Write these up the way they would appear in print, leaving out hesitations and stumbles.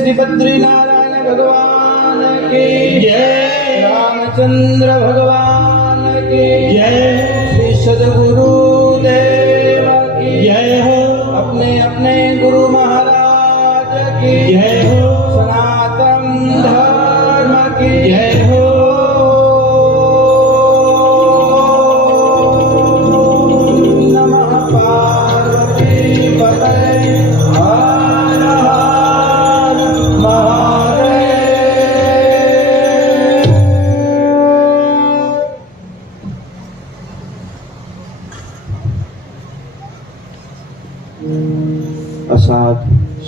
श्री बद्रीनारायण भगवान की जय, रामचंद्र भगवान की जय, श्री सदगुरुदेव की जय हो, अपने अपने गुरु महाराज की जय हो, सनातन धर्म की जय हो। नमः पार्वती पतये, हर हर महादेव। अषाढ़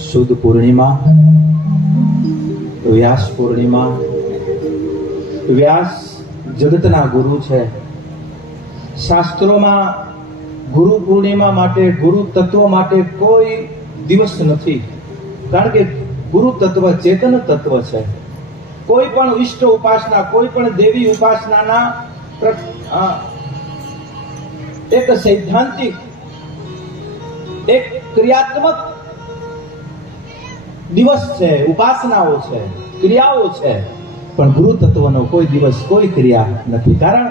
शुद्ध पूर्णिमा, व्यास पूर्णिमा। व्यास जगतना गुरु है। शास्त्रों में गुरु पूर्णिमा माटे, गुरु तत्व माटे कोई दिवस नहीं, कारण के गुरु तत्व चेतन तत्व है। कोई पण इष्ट उपासना, कोई पण देवी उपासना ना एक सैद्धांतिक, एक क्रियात्मक दिवस है, उपासनाओं है, क्रियाओं है, पण गुरु तत्वनो कोई दिवस, कोई क्रिया नहीं। कारण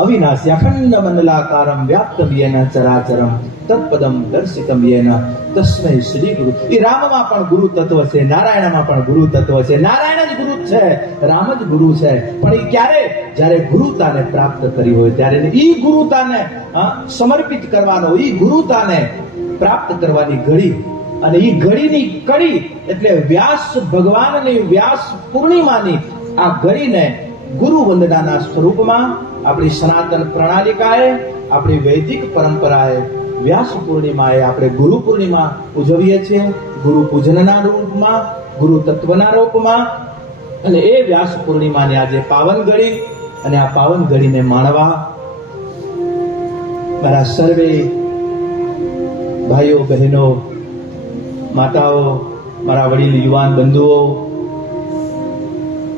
अविनाशी अखंड मंडलाकारम व्याप्तम येन चराचरम तत्पदम दर्शितम येन तस्मै श्री गुरु। ई राम में पण गुरु तत्व है, नारायण में पण गुरु तत्व है। नारायण ज गुरु है, राम ज गुरु है, पण ई क्यारे જ્યારે ગુરુતાને પ્રાપ્ત કરી હોય ત્યારે ઈ ગુરુતાને સમર્પિત કરવાનો, ઈ ગુરુતાને પ્રાપ્ત કરવાની ઘડી, અને ઈ ઘડીની કડી એટલે વ્યાસ ભગવાનની વ્યાસ પૂર્ણિમાની આ ઘડીને ગુરુ વંદનાના સ્વરૂપમાં આપણી સનાતન પ્રણાલિકાએ, આપણી વૈદિક પરંપરાએ વ્યાસ પૂર્ણિમાએ આપણે ગુરુ પૂર્ણિમા ઉજવીએ છીએ, ગુરુ પૂજનના રૂપમાં, ગુરુ તત્વના રૂપમાં। અને એ વ્યાસ પૂર્ણિમાની આજે પાવન ઘડી, અને આ પાવન ઘડીને માણવા મારા સર્વે ભાઈઓ બહેનો, માતાઓ, મારા વડીલ યુવાન બંધુઓ,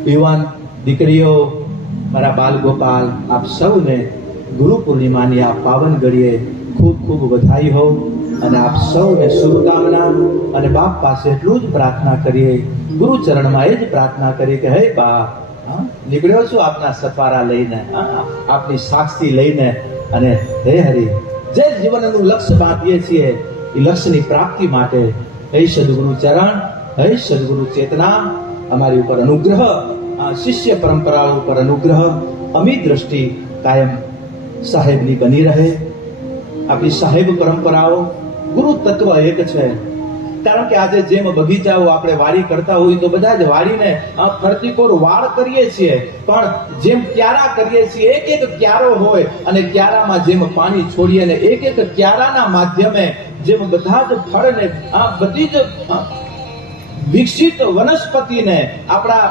યુવાન દીકરીઓ, મારા બાલ ગોપાલ, આપ સૌને ગુરુ પૂર્ણિમાની આ પાવન ઘડીએ ખૂબ ખૂબ વધાઈ હો, અને આપ સૌને શુભકામના। અને બાપ પાસે એટલું જ પ્રાર્થના કરીએ, ગુરુ ચરણમાં એ જ પ્રાર્થના કરીએ કે હે બાપ, નીકળ્યો છું આપના સફારા લઈને, આપની સાક્ષી લઈને, અને હે હરિ, જે જીવનનું લક્ષ્ય બાંધીએ છીએ એ લક્ષ્યની પ્રાપ્તિ માટે હે સદગુરુ ચરણ, હે સદગુરુ ચેતના, અમારી ઉપર અનુગ્રહ, શિષ્ય પરંપરાઓ ઉપર અનુગ્રહ, અમી દ્રષ્ટિ કાયમ સાહેબની બની રહે। આપણી સાહેબ પરંપરાઓ, ગુરુ તત્વ એક છે। કારણ કે આજે જેમ બગીચાઓ આપણે વાડી કરતા હોય તો બધા જ વાડીને ફરતીકોર વાડ કરીએ છીએ, પણ જેમ ક્યારા કરીએ છીએ, એક એક ક્યારો હોય, અને ક્યારામાં જેમ પાણી છોડીએ ને એક એક ક્યારાના માધ્યમે જેમ બધા જ ફળને, બધી જ વિકસિત વનસ્પતિને, આપણા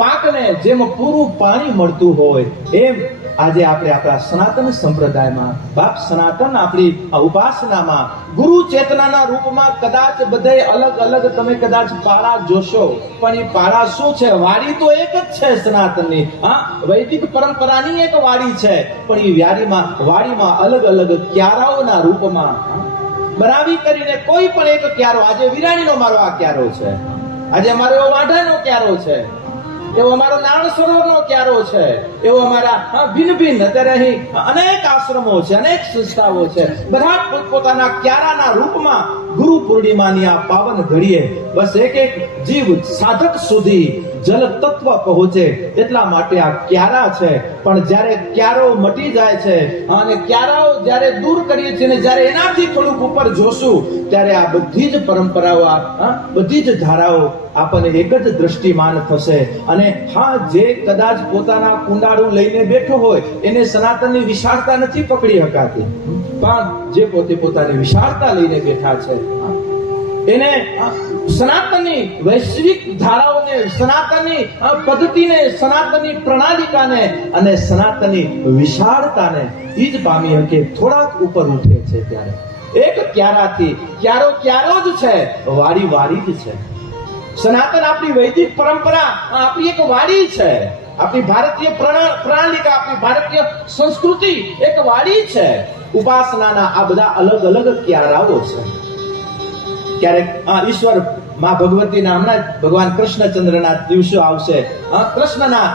પાકને જેમ પૂરું પાણી મળતું હોય, એમ આજે આપણે આપણા સનાતન સંપ્રદાયમાં બાપ સનાતન આપણી ઉપાસનામાં ગુરુ ચેતનાના રૂપમાં કદાચ બધે અલગ અલગ તમે કદાચ પારા જોશો, પણ એ પારા શું છે? વાડી તો એક જ છે સનાતનની, વૈદિક પરંપરાની એક વાડી છે, પણ એ વાડીમાં અલગ અલગ ક્યારાઓના રૂપમાં બનાવી કરીને કોઈ પણ એક ક્યારો, આજે વિરાણીનો મારો આ ક્યારો છે, આજે અમારો એવો વાઢાનો ક્યારો છે, એવો અમારો નારાયણ સરોવરનો ક્યારો છે, એવો અમારા ભિન્ન ભિન્ન અત્યારે અહીં અનેક આશ્રમો છે, અનેક સંસ્થાઓ છે, બધા પોતપોતાના ક્યારાના રૂપમાં ગુરુ પૂર્ણિમાની આ પાવન ઘડીએ બસ એક એક જીવ સાધક સુધી જલ તત્વ પહોંચે એટલા માટે આ ક્યારા છે। પણ જ્યારે ક્યારો મટી જાય છે અને ક્યારાઓ જ્યારે દૂર કરીએ છીએ, જ્યારે એનાથી થોડુંક ઉપર જોશું, ત્યારે આ બધી જ પરંપરાઓ, બધી જ ધારાઓ આપણને એક જ દ્રષ્ટિમાન થશે। અને હા, જે કદાચ પોતાના કુંડાળું લઈને બેઠો હોય એને સનાતનની વિશાળતા નથી પકડી શકાતી, પણ જે પોતે પોતાની વિશાળતા લઈને બેઠા છે એને સનાતનની વૈશ્વિક ધારાઓને, સનાતનની પદ્ધતિને, સનાતનની પ્રણાલિકાને અને સનાતનની વિશાળતાને ઈ જ પામી શકે, થોડાક ઉપર ઉઠે છે ત્યારે એક ક્યારાથી ક્યારો ક્યારો જ છે, વાડી વાડી જ છે। સનાતન આપણી વૈદિક પરંપરા, આપણી એક વાડી છે, આપણી ભારતીય પ્રણાલિકા, આપણી ભારતીય સંસ્કૃતિ એક વાડી છે। ઉપાસનાના આ બધા અલગ અલગ ક્યારાઓ છે। ક્યારેક ઈશ્વર માં ભગવતીના હમણાં જ ભગવાન કૃષ્ણચંદ્રના દિવસો આવશે. કૃષ્ણના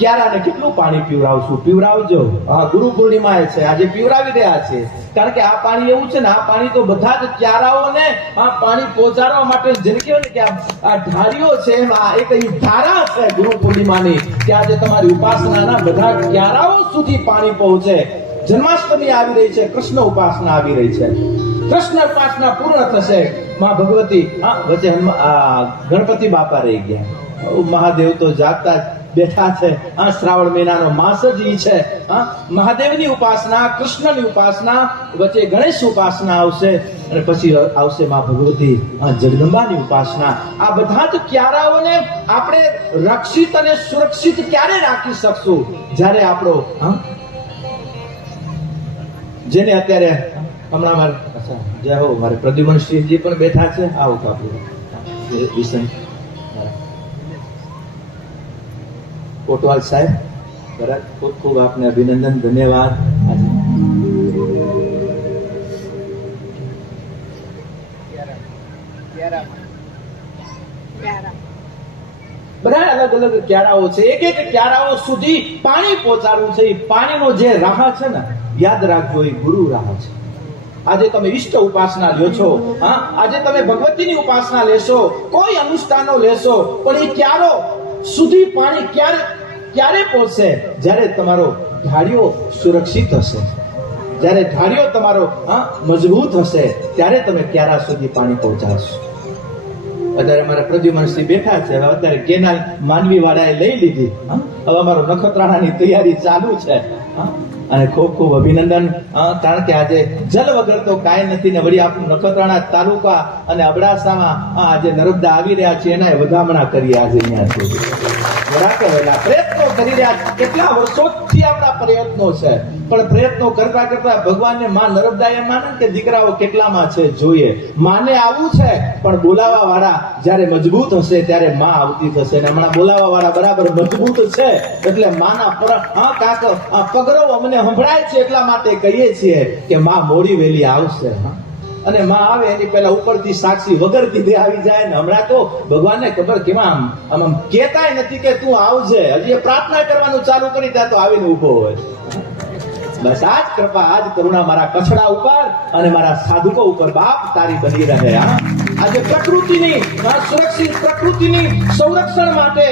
ક્યારાને કેટલું પાણી પીવરાવજો. ગુરુ પૂર્ણિમા છે, આજે પીવરાવી રહ્યા છે. કારણ કે આ પાણી એવું છે ને, આ પાણી તો બધા જ ક્યારાઓને પાણી પહોંચાડવા માટે, જેને કહેવાય ને કે આ ધારીઓ છે, એક ધારા છે ગુરુ પૂર્ણિમાની, કે આજે તમારી ઉપાસનાના બધા ક્યારાઓ સુધી પાણી પહોંચે. જન્માષ્ટમી આવી રહી છે, કૃષ્ણ ઉપાસના આવી રહી છે. કૃષ્ણ ઉપાસના પૂર્ણ થશે. માં ભગવતી વચ્ચે ગણપતિ બાપા રહી ગયા. મહાદેવ તો જાગતા બેઠા છે. શ્રાવણ મહિનાનો માસ જ ઈ છે. મહાદેવની ઉપાસના, કૃષ્ણની ઉપાસના, વચ્ચે ગણેશ ઉપાસના આવશે, અને પછી આવશે માં ભગવતી જગદંબાની ઉપાસના. આ બધા જ ક્યારાઓને આપણે રક્ષિત અને સુરક્ષિત ક્યારે રાખી શકશું? જ્યારે આપણો જેને અત્યારે હમણાં મારે પ્રદ્યુમનસિંહજી પણ બેઠા છે. આવો તો આપણે કોટવાલ સાહેબ, બરાબર, ખૂબ ખૂબ આપને અભિનંદન, ધન્યવાદ. બધા અલગ અલગ ક્યારાઓ છે. એક એક ક્યારાઓ સુધી પાણી પહોંચાડવું છે. પાણીનો જે રાહ છે ને, યાદ રાખજો, એ ગુરુ રાહ છે. આજે તમે ઈષ્ટ ઉપાસના લ્યો છો, આજે તમે ભગવતીની ઉપાસના લેશો, કોઈ અનુષ્ઠાનો લેશો, પણ એ ક્યારો સુધી પાણી ક્યારે પહોંચશે? જ્યારે તમારો ધાર્યો સુરક્ષિત હશે, જ્યારે ધાર્યો તમારો મજબૂત હશે, ત્યારે તમે ક્યારા સુધી પાણી પહોંચાડશો. અત્યારે અમારા પ્રદ્યુમનસિંહ બેઠા છે. હવે અત્યારે કેનાલ માંડવી વાળાએ લઈ લીધી. હવે અમારો નખત્રાણાની તૈયારી ચાલુ છે. અને ખૂબ ખૂબ અભિનંદન. કારણ કે આજે જલ વગર તો કાંઈ નથી ને વળી આપણું નખત્રાણા તાલુકા અને અબડાસામાં આજે નર્મદા આવી રહ્યા છે, એના વધામણા કરી આજે અહીંયા સુધી પ્રયત્નો કરી રહ્યા. કેટલા વર્ષોથી આપણા પ્રયત્નો છે, પણ પ્રયત્નો કરતા કરતા ભગવાનને માં નર્મદા એમ માને કે દીકરાઓ કેટલામાં છે જોઈએ. માને આવું છે, પણ બોલાવા વાળા જયારે મજબૂત હશે ત્યારે માં આવતી થશે. ને હમણાં બોલાવા વાળા બરાબર મજબૂત છે, એટલે માના પગરવ અમને સંભળાય છે. એટલા માટે કહીએ છીએ કે માં મોડી વેલી આવશે. અને માં આવે એની પહેલા ઉપરથી સાક્ષી વગર કીધે આવી જાય ને. હમણાં તો ભગવાનને ખબર કેવા આમ કેતાય નથી કે તું આવજે, હજી પ્રાર્થના કરવાનું ચાલુ કરી ત્યાં તો આવીને ઉભો હોય. બસ આજ કૃપા, આજ કરુણા મારા કચડા ઉપર અને મારા સાધુકો ઉપર બાપ તારી બની રહે. આજે પ્રકૃતિની સુરક્ષિત, પ્રકૃતિની સંરક્ષણ માટે,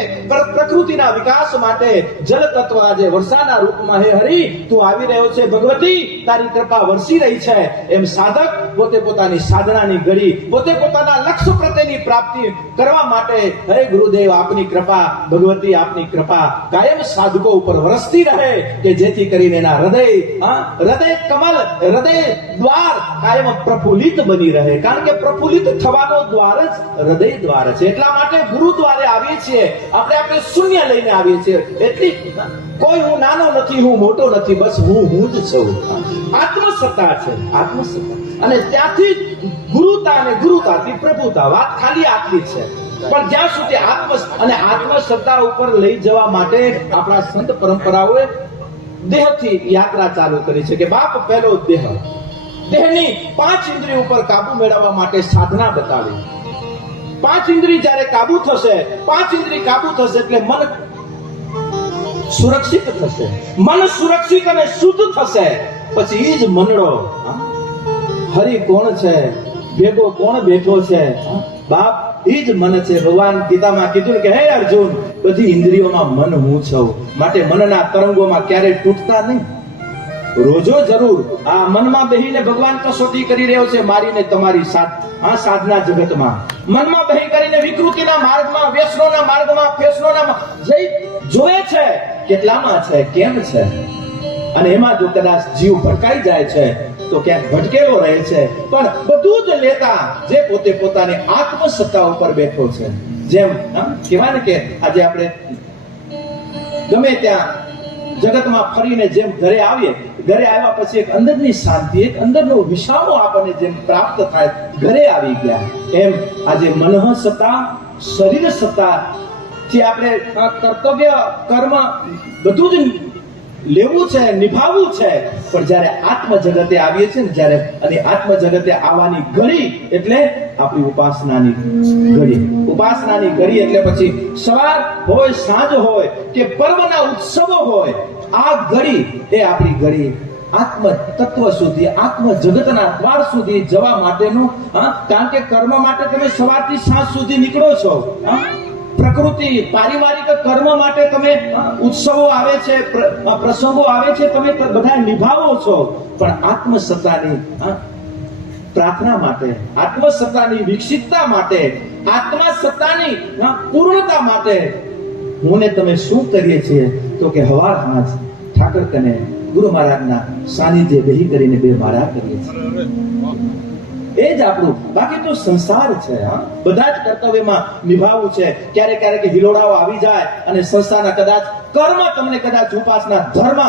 પ્રકૃતિના વિકાસ માટે જલ તત્વ આજે વર્ષાના રૂપમાં હે હરિ તું આવી રહ્યો છે. ભગવતી તારી કૃપા વરસી રહી છે. એમ સાધક પોતે પોતાની સાધનાની ઘડી, પોતે પોતાના લક્ષ્ય પ્રત્યેની પ્રાપ્તિ કરવા માટે હે ગુરુદેવ આપની કૃપા, ભગવતી આપની કૃપા કાયમ સાધકો ઉપર વરસતી રહે, કે જેથી કરીને એના હૃદય કમલ, હૃદય દ્વાર કાયમ પ્રફુલ્લિત બની રહે. કારણ કે પ્રફુલ્લિત થવાનો દ્વાર જ હૃદય દ્વાર છે. એટલા માટે ગુરુ દ્વારે આવીએ છીએ આપણે શૂન્ય લઈને આવીએ છીએ. એટલી કોઈ હું નાનો નથી, હું મોટો નથી, બસ હું જ છું. આત્મસત્તા છે, આત્મસત્તા. અને ત્યાંથી ગુરુતા અને ગુરુતાથી પ્રભુતા. વાત ખાલી આટલી છે. પણ જ્યાં સુધી આત્મસત્તા ઉપર લઈ જવા માટે આપણા સંત પરંપરાઓએ દેહથી યાત્રા ચાલુ કરી છે. કે બાપ પહેલો દેહની 5 ઇન્દ્રિય ઉપર કાબુ મેળવવા માટે સાધના બતાવી. 5 ઇન્દ્રિય જ્યારે કાબુ થશે, 5 ઇન્દ્રિય કાબુ થશે એટલે મન સુરક્ષિત થશે. મન સુરક્ષિત અને શુદ્ધ થશે. પછી એ જ મનડો હરિ કોણ છે, ભેગો કોણ બેઠો છે, બાપ એ જ મન છે. ભગવાન ગીતામાં કીધું કે હે અર્જુન, બધી ઇન્દ્રિયોમાં મન હું છું. માટે મનના તરંગોમાં ક્યારેય તૂટતા નહીં. રોજો જરૂર આ મનમાં બેહીને ભગવાન કસોટી કરી રહ્યો છે, મારીને તમારી સાધના જગતમાં. મનમાં બેહી કરીને વિકૃતિના માર્ગમાં, વ્યસનોના માર્ગમાં, ફેશનોના જઈ જોવે છે કેટલામાં છે, કેમ છે. અને એમાં જો કદાચ જીવ ભટકાઈ જાય છે તો ક્યાંક ભટકેલો રહે છે. પણ બધું જ લેતા જે પોતે પોતાની આત્મસત્તા ઉપર બેઠો છે. જેમ કહેવાય ને કે આજે આપણે ગમે ત્યાં જગતમાં ફરીને જેમ ઘરે આવીએ, ઘરે આવ્યા પછી એક અંદરની શાંતિ, એક અંદરનો વિસામો આપણને જેમ પ્રાપ્ત થાય, ઘરે આવી ગયા, એમ આજે મનઃ સત્તા, શરીર સત્તા થી આપણે કર્તવ્ય કર્મ બધું જ લેવું છે, નિભાવવું છે. પણ જ્યારે આત્મ જગતે આવીએ છીએ ને જ્યારે અને આત્મ જગતે આવવાની ઘડી એટલે આપણી ઉપાસનાની ઘડી. ઉપાસનાની ઘડી એટલે પછી સવાર હોય, સાંજ હોય કે પર્વના ઉત્સવો હોય, આ ઘડી એ આપણી ઘડી આત્મ તત્વ સુધી, આત્મ જગતના દ્વાર સુધી જવા માટેનું. કારણ કે કર્મ માટે તમે સવારથી સાંજ સુધી નીકળો છો. પ્રકૃતિ પારિવારિક કર્મ માટે તમે ઉત્સવો આવે છે, પ્રસંગો આવે છે, તમે બધા નિભાવો છો. પણ આત્મસત્તાની પ્રાર્થના માટે, આત્મસત્તાની વિકસિતતા માટે, આત્મસત્તાની પૂર્ણતા માટે હું ને તમે શું કરીએ છીએ? તો કે હવાર સાંજ ઠાકર કને ગુરુ મહારાજના સાનિધ્ય બેહી કરીને બે માળા કરીએ છીએ. એ જ આપણું. બાકી તો સંસાર છે. બધા જ કર્તવ્યમાં નિભાવવું છે. ક્યારેક ક્યારેક હિલોડાઓ આવી જાય અને સંસ્થાના કદાચ કર્મ તમને કદાચ ઉપાસના ધર્મ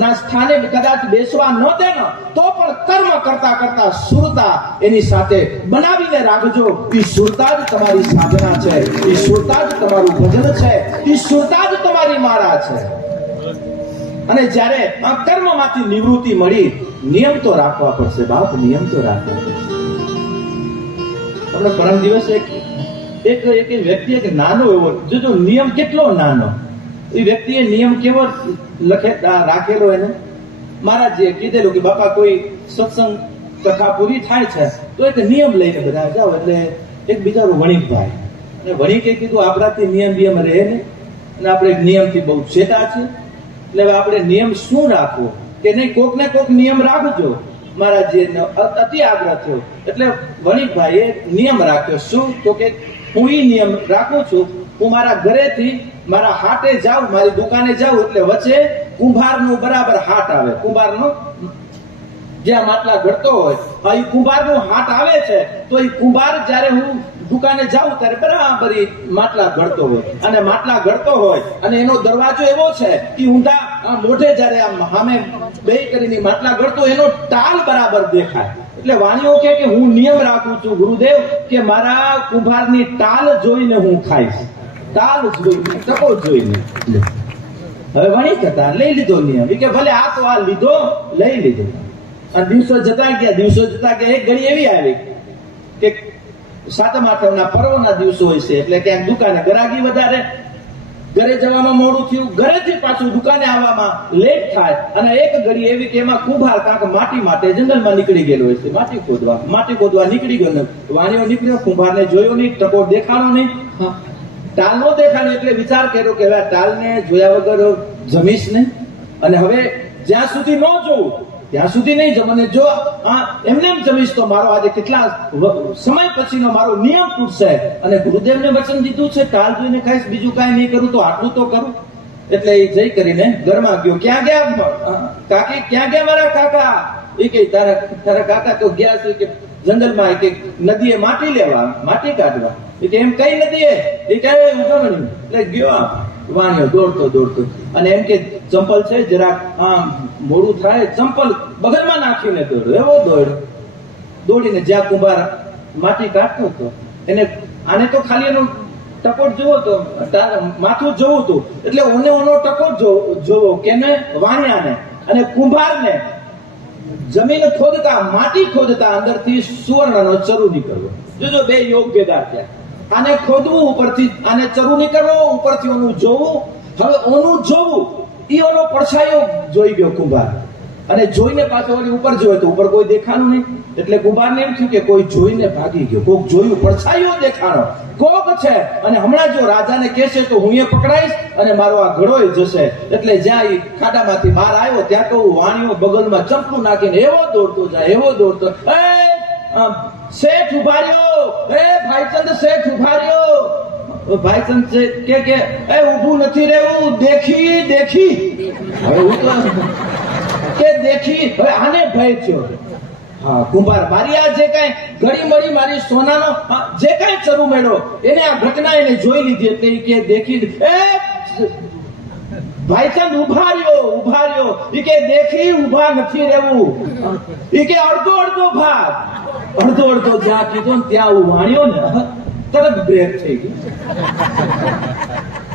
ના સ્થાને કદાચ બેસવા ન દે ને તો પણ કર્મ કરતા કરતા સુરતા એની સાથે બનાવીને રાખજો. એ સુરતા જ તમારી સાધના છે, એ સુરતા જ તમારું ભજન છે, એ સુરતા જ તમારી માળા છે. અને જ્યારે આ કર્મમાંથી નિવૃત્તિ મળી, નિયમ તો રાખવા પડશે બાપ, નિયમ તો રાખવા પડશે. આપણે પરમ દિવસે એક વ્યક્તિ એક નાનો એવો જો નિયમ કેટલો નાનો, એ વ્યક્તિએ નિયમ કેવો રાખેલો એને મહારાજજીએ કીધેલું કે બાપા કોઈ સત્સંગ કથા પૂરી થાય છે તો એક નિયમ લઈને બધા જાઓ. એટલે એક બિચારો વણિકભાઈ, અને વણિકે કીધું આપણાથી નિયમ રહે ને, અને આપણે નિયમથી બહુ ચેતા છે, એટલે આપણે નિયમ શું રાખવો કે નહીં, કોક ને કોક નિયમ રાખજો. મહારાજજી અતિ આગ્રહ થયો એટલે વણિકભાઈએ નિયમ રાખ્યો. શું? તો કે હું એ નિયમ રાખું છું, હું મારા ઘરેથી મારા હાટે જાઉં, મારી દુકાને જાઉં એટલે વચ્ચે કુંભારનું બરાબર હાટ આવે. કુંભારનો જ્યાં માટલા ઘડતો હોય એ કુંભારનો હાટ આવે છે, તો એ કુંભાર જ્યારે હું દુકાને જાઉં ત્યારે બરાબર માટલા ઘડતો હોય, અને માટલા ઘડતો હોય અને એનો દરવાજો એવો છે કે ઊંધા મોઢે જ્યારે આમ સામે બે કરીને માટલા ઘડતો એનો ટાલ બરાબર દેખાય. એટલે વાણીઓ કે હું નિયમ રાખું છું ગુરુદેવ કે મારા કુંભારની ટાલ જોઈને હું ખાઈશ, ટાલ જોઈને, ટકો જોઈને. હવે વણિક હતા, લઈ લીધો નિયમ કે ભલે આ તો આ લીધો, લઈ લીધો. અને દિવસો જતા ગયા, એક ઘડી એવી આવી કે સાતમ આઠમના પર્વના દિવસો હોય છે એટલે ક્યાંક દુકાને ગ્રાહકી વધારે, ઘરે જવામાં મોડું થયું, ઘરેથી પાછું દુકાને આવવામાં લેટ થાય, અને એક ઘડી એવી કે એમાં કુંભાર કાંક માટી માટે જંગલમાં નીકળી ગયેલો હોય છે, માટી ખોદવા નીકળી ગયો. વાણીઓ નીકળ્યો, કુંભારને જોયો નહીં, ટકો દેખાણો નહીં, ટાલ નો દેખાણો. એટલે વિચાર કર્યો કે હવે ટાલને જોયા વગર જમીશ નહીં, અને હવે જ્યાં સુધી ન જોઉં ત્યાં સુધી નહીં જમ, અને જો એમને એમ જમીશ તો મારો આજે કેટલા સમય પછીનો મારો નિયમ તૂટશે. અને ગુરુદેવને વચન દીધું છે ટાલ જોઈને ખાઈશ, બીજું કાંઈ નહીં કરું તો આટલું તો કરું. એટલે એ જઈ કરીને ઘરમાં ગયો. ક્યાં ગયા કાકી? ક્યાં ગયા મારા કાકા? એ કે તારા કાકા તો ગયા છે કે જંગલમાં, કે નદીએ માટી લેવા, માટી કાઢવા. એ કે એમ કઈ નદીએ? એ કહે ઉગમણી. એટલે ગયો વાણિયો દોડતો અને એમ કે ચંપલ છે જરાક મોડું થાય, ચંપલ બગલમાં નાખીને દોડ્યો. એવો દોડીને જ્યાં કુંભાર માટી કાઢતો હતો એને, આને તો ખાલી એનો ટકોટ જોવો તો માથું જોવું હતું, એટલે ઓનો ટકોટ જોવો કેને, વાણિયાને. અને કુંભારને જમીન ખોદતા, માટી ખોદતા અંદરથી સુવર્ણનો ચરુ નીકળ્યો. જોજો બે યોગ ભેગા થયા. આને ખોદવું ઉપરથી, આને ચરુ નીકળવો ઉપરથી, ઓનું જોવું. હવે ઓનું જોવું ઈ ઓનો પડછાયો જોઈ ગયો કુંભાર, અને જોઈને પાછો વળી ઉપર જોયો તો ઉપર કોઈ દેખાણું નહીં. એટલે કુંભારને એમ થયું કે કોઈ જોઈને ભાગી ગયો, કોક જોયું, પડછાયો દેખાણો, કોક છે, અને હમણાં જો રાજાને કહેશે તો હું એ પકડાઈશ અને મારો આ ઘડોય જશે. એટલે જ્યાં એ ખાડામાંથી બહાર આવ્યો ત્યાં તો વાણીઓ બગલમાં ચંપલું નાખીને એવો દોડતો જાય, એવો દોડતો, શેઠ ઉભા રહ્યો, ભાઈચંદ શેઠ ઉભા રહ્યો. ભાઈચંદ કે એ ઊભું નથી રહેવું, દેખી. હવે હું તો કે દેખી, હવે આને ભય થયો. હા, કુંભાર મારી આ જે કઈ ઘડી મળી મારી સોનાનો જે કઈ ચરુ મેળો એને આ ઘટના એને જોઈ લીધી. એટલે કે દેખી, ભાઈચંદ ઉભા રહ્યો. એ કે દેખી, ઉભા નથી રહેવું. એ કે અડધો ભાગ, અડધો જ્યાં કીધો ને ત્યાં હું વાણ્યો ને તરત બ્રેક થઈ ગઈ.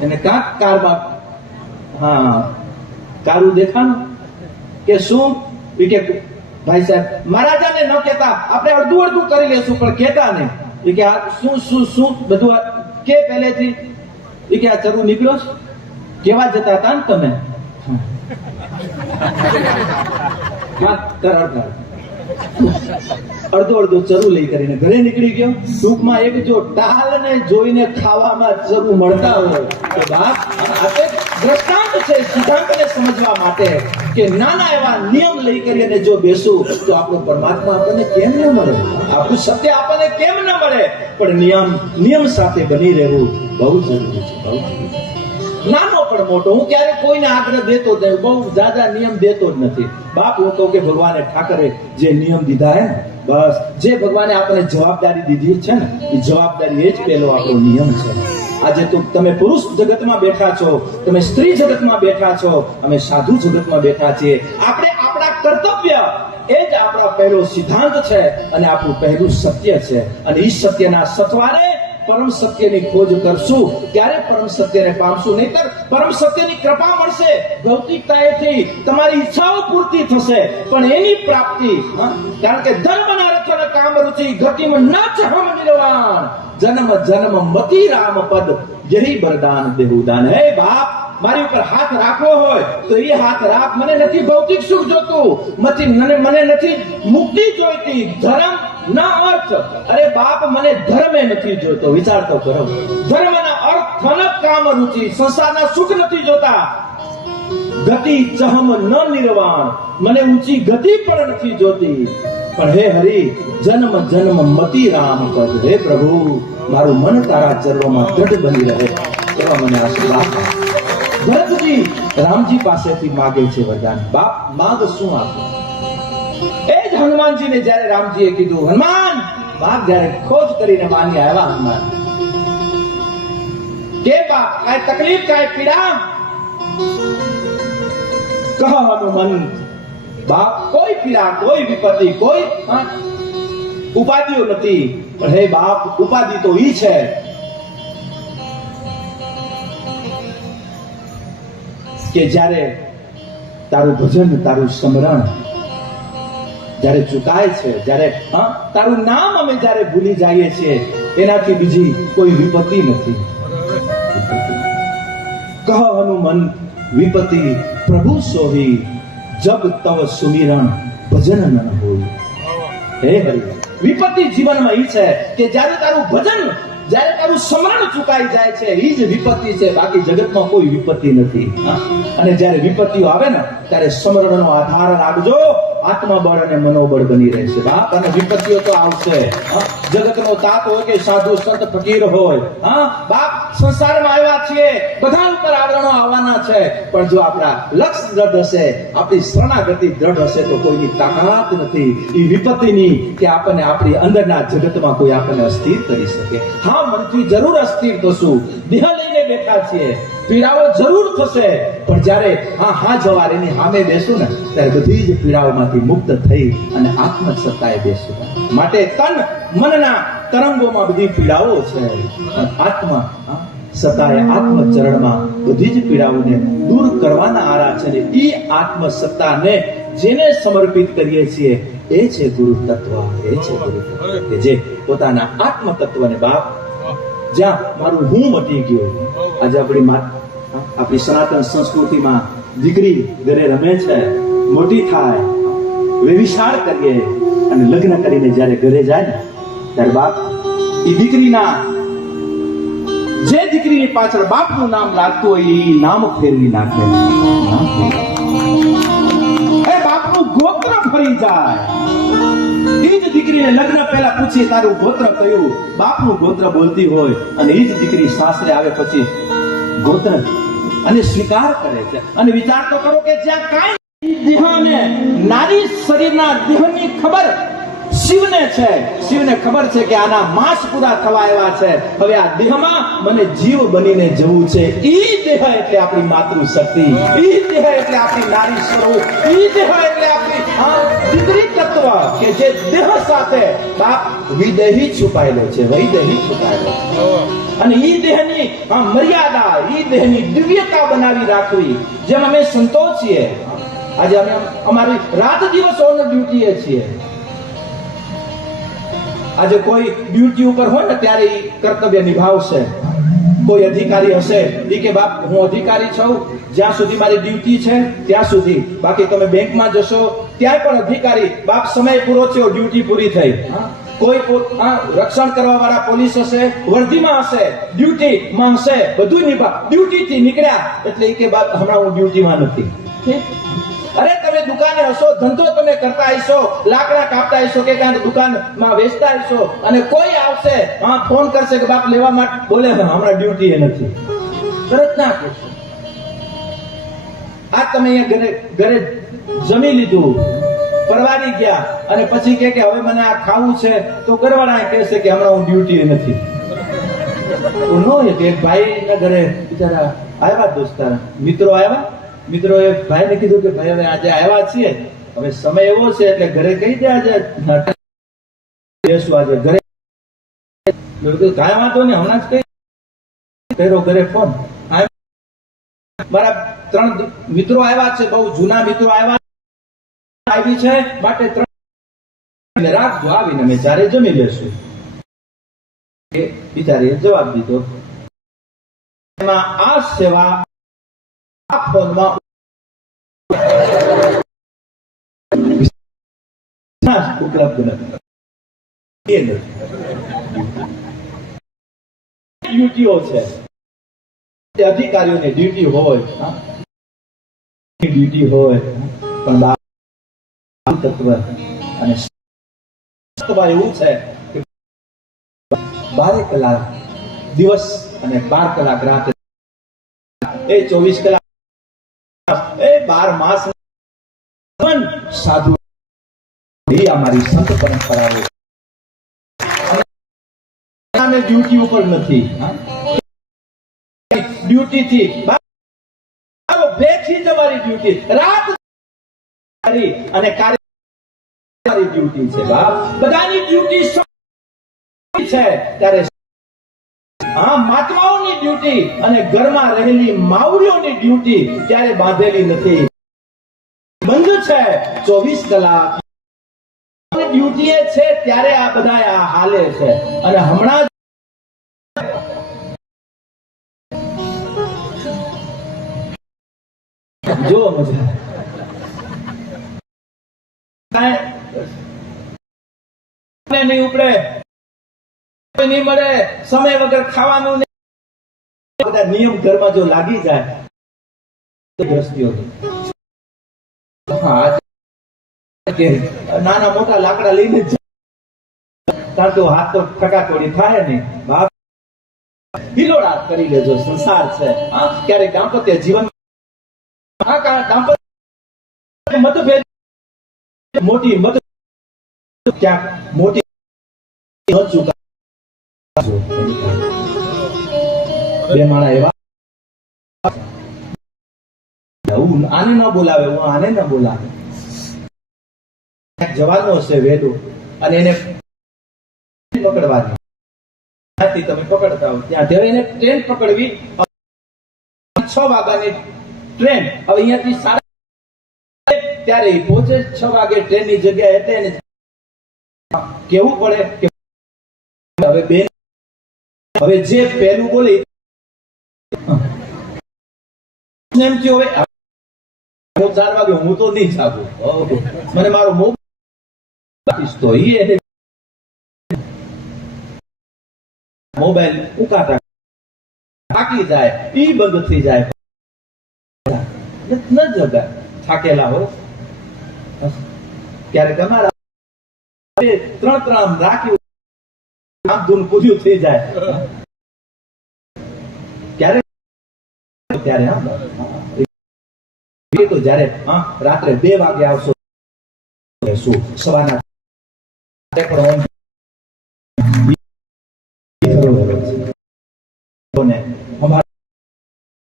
એને કારમાં કારું દેખાણું કે શું એ કે ભાઈ સાહેબ મહારાજાને ન કહેતા, આપણે અડધું અડધું કરી લેશું, પણ કહેતા નહીં. એ કે આ શું બધું કે પહેલેથી. એ કે આ ચરુ નીકળ્યો છે, કેવા જતા હતા ને તમે? અડધો અડધો ચરુ લઈ કરીને ઘરે નીકળી ગયો. ટૂંકમાં એક જો ટાલને જોઈને ખાવામાં ચરુ મળતા હોય તો બાપ દ્રષ્ટાંત છે સિદ્ધાંતને સમજવા માટે કે નાના એવા નિયમ લઈ કરીને જો બેસું તો આપણો પરમાત્મા આપણને કેમ ન મળે, આપણું સત્ય આપણને કેમ ન મળે. પણ નિયમ સાથે બની રહેવું બહુ જરૂરી છે, બહુ જરૂરી છે. નાનો પણ મોટો, હું ક્યારે કોઈને આગ્રહ દેતો જ નહીં, બહુ જ્યાદા નિયમ દેતો જ નથી. બાપ હું કહું કે ભગવાને ઠાકરે જે નિયમ દીધા હે ને, બસ જે ભગવાને આપણને જવાબદારી દીધી છે ને, એ જવાબદારી એ જ પહેલો આપણો નિયમ છે. આજે તો તમે પુરુષ જગતમાં બેઠા છો, તમે સ્ત્રી જગતમાં બેઠા છો, અમે સાધુ જગતમાં બેઠા છીએ. આપણે આપણા કર્તવ્ય એ જ આપણા પહેલો સિદ્ધાંત છે અને આપણું પહેલું સત્ય છે. અને એ સત્યના સથવારે પરમ સત્યની ખોજ કરશું ત્યારે પરમ સત્યને પામશું. નહીતર પરમ સત્યની કૃપા મળશે, ભૌતિકતાએથી તમારી ઈચ્છાઓ પૂર્તિ થશે, પણ એની પ્રાપ્તિ કારણ કે ધર્મના રથન કામ રુચિ ગતિમ ન ચહમ નિર્વાણ જન્મ જન્મ મતિ રામ પદ યહી વરદાન દેહુદાન. હે બાપ, મારી ઉપર હાથ રાખવો હોય તો એ હાથ રાખ. મને નથી ભૌતિક સુખ જોતું, મને નથી મુક્તિ જોઈતી, ધર્મ ના અર્થ. અરે બાપ, મને ધર્મે નથી જોતો. વિચાર તો કરો, ધર્મના અર્થ ધન કામ રુચિ, સંસારના સુખ નથી જોતા. ગતિ ચહમ ન નિર્વાણ, મને ઊંચી ગતિ પણ નથી જોતી. પણ હે હરિ, જન્મ જન્મ મતિ રામ પદ. હે પ્રભુ, મારું મન તારા ચરણોમાં દ્રઢ બની રહે એવા મને આશીર્વાદ. ભરતજી રામજી પાસેથી માગે છે વરદાન. બાપ માગ શું આપે? એ જ હનુમાનજીને જ્યારે રામજીએ કીધું, હનુમાન બાપ જ્યારે ખોજ કરીને માની આવ્યા, હનુમાન કે બાપ કાંઈ તકલીફ કાંઈ પીડા કહ હનુમંત. બાપ કોઈ પીડા કોઈ વિપત્તિ કોઈ ઉપાધિઓ નથી, પણ હે બાપ ઉપાધિ તો ઈ છે કે જ્યારે તારું ભજન તારું સ્મરણ જ્યારે ચૂકાય છે, જ્યારે તારું નામ અમે જ્યારે ભૂલી જઈએ છીએ, એનાથી બીજી કોઈ વિપત્તિ નથી. કહ હનુમંત વિપત્તિ પ્રભુ સોહી, જબ તવ સુમિરણ ભજન ન હોય. હે હરિ, વિપત્તિ જીવનમાં ઈ છે કે જ્યારે તારું ભજન, જ્યારે તારું સ્મરણ ચૂકાઈ જાય છે, એ જ વિપત્તિ છે. બાકી જગતમાં કોઈ વિપત્તિ નથી. અને જ્યારે વિપત્તિઓ આવે ને ત્યારે સ્મરણનો આધાર રાખજો, આત્મબળ અને મનોબળ બની રહેશે બાપ. અને વિપત્તિઓ તો આવશે, જગતનો તાત હોય કે સાધુ સંત ફકીર હોય, બાપ સંસારમાં આવ્યા છીએ, બધા ઉપર આવરણો આવવાના છે. પણ જો આપણા લક્ષ્ય દ્રઢ હશે, આપણી શરણાગતિ દ્રઢ હશે તો કોઈની તાકાત નથી એ વિપત્તિની કે આપણને આપણી અંદરના જગતમાં કોઈ આપણને અસ્થિર કરી શકે. હા, મનથી જરૂર અસ્થિર થશું, દેહ લઈને બેઠા છીએ, પીડાઓ જરૂર થશે, પણ જ્યારે હા જવાર એની સામે બેસું ને ત્યારે બધી જ પીડાઓમાંથી મુક્ત થઈ અને આત્મ સત્તાએ બેસું. માટે તન મનના તરંગોમાં બધી પીડાઓ છે, આત્મ સત્તાએ આત્મ ચરણમાં બધી જ પીડાઓને દૂર કરવાના આરા છે. ને એ આત્મ સત્તાને જેને સમર્પિત કરીએ છીએ એ છે ગુરુ તત્વ, એ છે ગુરુ તત્વ કે જે પોતાના આત્મ તત્વને બાપ જ્યાં મારું હું મટી ગયો. આજે આપણી સનાતન સંસ્કૃતિમાં દીકરી ઘરે રમે છે, મોટી થાય, વ્યભિચાર કરીએ અને લગ્ન કરીને જ્યારે ઘરે જાય ને ત્યારે બાપ એ દીકરીના જે દીકરીની પાછળ બાપનું નામ લાગતું હોય એ નામ ફેરવી નાખે, એ બાપનું ગોત્ર ફરી જાય. એ જ દીકરીને લગ્ન પહેલા પૂછીએ તારું ગોત્ર કયું, બાપનું ગોત્ર બોલતી હોય, અને એ જ દીકરી સાસરે આવે પછી ગોત્ર અને સ્વીકાર કરે છે. અને વિચાર તો કરો કે જ્યાં કાંઈ દેહને નારી શરીરના દેહની ખબર શિવને છે, શિવને ખબર છે કે આના માસ પૂરા થવા આવ્યા છે, હવે આ દેહમાં મને જીવ બનીને જવું છે. ઈ દેહ એટલે આપણી માતૃશક્તિ, ઈ દેહ એટલે આપણી નારી સ્વરૂપ, ઈ દેહ એટલે આપણી દીકરી તત્વ કે જે દેહ સાથે બાપ વિદેહી છુપાયેલો છે, વૈદેહી છુપાયેલો છે. અને ઈ દેહની મર્યાદા, ઈ દેહની દિવ્યતા બનાવી રાખવી. જેમ અમે સંતો છીએ, આજે અમે અમારી રાત દિવસ ઓન ડ્યુટી એ છીએ. આજે કોઈ ડ્યુટી ઉપર હોય ને ત્યારે એ કર્તવ્ય નિભાવશે. કોઈ અધિકારી હશે એ કે બાપ હું અધિકારી છું, જ્યાં સુધી મારી ડ્યુટી છે ત્યાં સુધી, બાકી તમે બેંકમાં જશો ત્યાં પણ અધિકારી બાપ સમય પૂરો થયો, ડ્યુટી પૂરી થઈ. કોઈ રક્ષણ કરવા વાળા પોલીસ હશે, વર્ધીમાં હશે, ડ્યુટીમાં હશે, બધું નિભાવ, ડ્યુટી થી નીકળ્યા એટલે એ કે બાપ હમણાં હું ડ્યુટીમાં નથી. અરે તમે દુકાને હશો, ધંધો તમે કરતા હશો, લાકડા કાપતા હશો કે કાંઈ દુકાનમાં વેચતા હશો, અને કોઈ આવશે ફોન કરશે કે બાપ લેવા માટે, બોલે હમણાં ડ્યુટી એ નથી, તરત ના કહેશો. આ તમે અહીંયા ઘરે જમી લીધું, પરવારી ગયા, અને પછી કે હવે મને આ ખાવું છે, તો ઘરવાળા કહેશે કે હમણાં હું ડ્યુટી નથી. તો નો એક ભાઈ ના ઘરે બિચારા આવ્યા, દોસ્તાર મિત્રો આવ્યા, મિત્રોએ ભાઈને કીધું કે ભાઈ હવે આજે આવ્યા છીએ, હવે સમય એવો છે એટલે ઘરે કહી દે આજે આજે ઘરે. કાંઈ વાંધો નહીં, હમણાં જ કઈ કર્યો ઘરે ફોન. મારા 3 મિત્રો આવ્યા છે, બહુ જૂના મિત્રો આવ્યા આવી છે, માટે 3 રાખજો, આવીને અમે ચારે જમી લેશું. બિચારીએ જવાબ દીધો. એમાં આ સેવા આ ફોનમાં ઉપલબ્ધ નથી. ડ્યુટીઓ છે, અધિકારીઓની ડ્યુટી હોય, ડ્યુટી હોય, પણ તત્વ અને એવું છે કે 12 કલાક દિવસ અને 12 કલાક રાત, એ 24 કલાક, એ 12 માસ સાધુ. એ અમારી સંત પરંપરા છે. ડ્યુટી ઉપર નથી, ડ્યુટી થી બેથી જ અમારી ડ્યુટી, રાત અને કાર્ય ડ્યુટી છે. બાપ બધાની ડ્યુટી છે, ત્યારે મહાત્માઓની ડ્યુટી અને ઘરમાં રહેલી માવડીઓની ડ્યુટી ત્યારે બાંધેલી નથી, બંધ છે 24 કલાક. ડ્યુટી એ છે ત્યારે આ બધા આ હાલે છે. અને હમણાં જો મજા નહીં ઉપડે, નહીં મળે, સમય વગર ખાવાનું નહીં, બધા નિયમ ઘરમાં જો લાગી જાય તો દ્રષ્ટિઓ નાના મોટા લાકડા લઈને જ, કારણ કે હાથ તો ઠકાટોડી થાય નહીં. હિલોડા કરી લેજો, સંસાર છે. ક્યારેક દાંપત્ય જીવન મતભેદ મોટી ક્યાંક મોટી બે માણા એવા આને ન બોલાવે, હું આને ન બોલાવે. જવાનો હશે વેદો, અને એને પકડવાની, તમે પકડતા હો ત્યાં એને ટ્રેન પકડવી, 6 વાગ્યાની ટ્રેન. હવે અહીંયાથી ત્યારે પહોંચે 6 વાગે ટ્રેનની જગ્યાએ, એટલે એને કેવું પડે કે હવે બેન, હવે જે પહેલું બોલી એમ થયું, હવે હું 4 વાગે હું તો નહીં જાગું, મને મારો મોબાઈલ ઉકાતા થાકી જાય, ઈ બંધ થઈ જાય, ન જગા થાકેલા હો. ક્યારેક અમારા 3 આમ રાખ્યું, આમ ધૂન પૂર્યું થઈ જાય, ક્યારેક ત્યારે તો જયારે રાત્રે 2 વાગે આવશો, શું સવારના